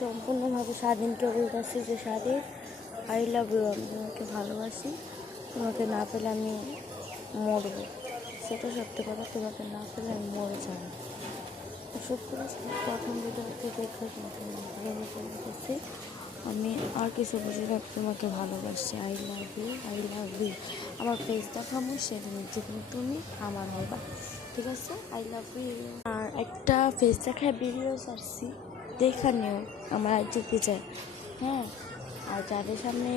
সম্পূর্ণভাবে স্বাধীনকে বলতেছি যে স্বাধীন, আই লাভ ইউ, আমি তোমাকে ভালোবাসি, তোমাকে না পেলে আমি মরবো। সেটা সত্যি কথা, তোমাকে না পেলে আমি মরে যাব। সত্যি প্রথম ভিডিওতে দেখে তোমাকে বলতেছি আমি আর কিছু বুঝি না, তোমাকে ভালোবাসি, I love you, I love you. আমার ফেস দেখামো সেদিন যেদিন তুমি আমার হবা, ঠিক আছে? I love you. আর একটা ফেস দেখায় ভিডিও ছাড়ছি, দেখা নিও, আমার আর যেতে চায়। হ্যাঁ, আর যাদের সামনে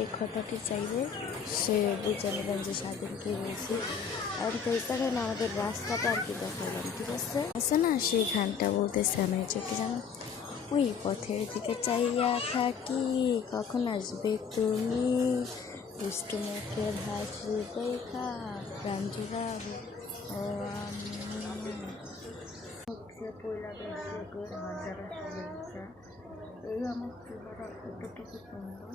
এই কথাটি চাইবে সে বুঝে নেবেন যে স্বাধীনকে বলছি। আর ফেস দেখায় না, আমাদের রাস্তাটা আর কি দেখালাম, ঠিক আছে? আছে না সেই গানটা বলতেছে, আমি হচ্ছে কি জানো, ওই পথের দিকে চাইয়া থাকি, কখন আসবে তুমি, দুষ্ট মুখের হাসি দেখা প্রাণ জুড়াবো ও আমি। হচ্ছে পয়লা বৈশাখের হাজার শুভেচ্ছা। এই আমার চেহারা এতটুকু সুন্দর,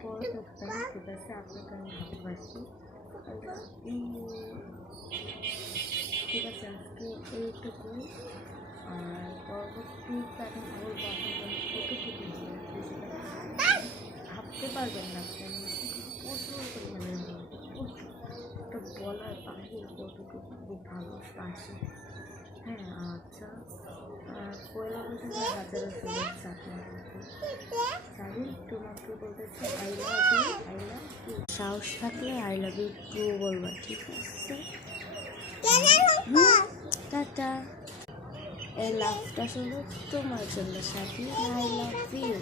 পরে দেখবেন, ঠিক আছে? আপনাকে আমি ভালোবাসি, ঠিক আছে? আজকে এইটুকুই। আর পরবর্তীতে আমি বলবো কতটুকু ভাবতে পারবেন না আপনি, প্রচুর পরিমাণে তো বলার বাহিরে কতটুকু ভালোবাসি। হ্যাঁ, আচ্ছা, পয়লা বৈশাখের হাজারো শুভেচ্ছা আপনাদেরকে। স্বাধীন তোমাকে বলতেছে I love you, I love you. সাহস থাকলে আই লাভ ইউ টু বলবা, ঠিক আছে? টাটা। এই লাভটা শুধু তোমার জন্য স্বাধীন, আই লাভ ইউ।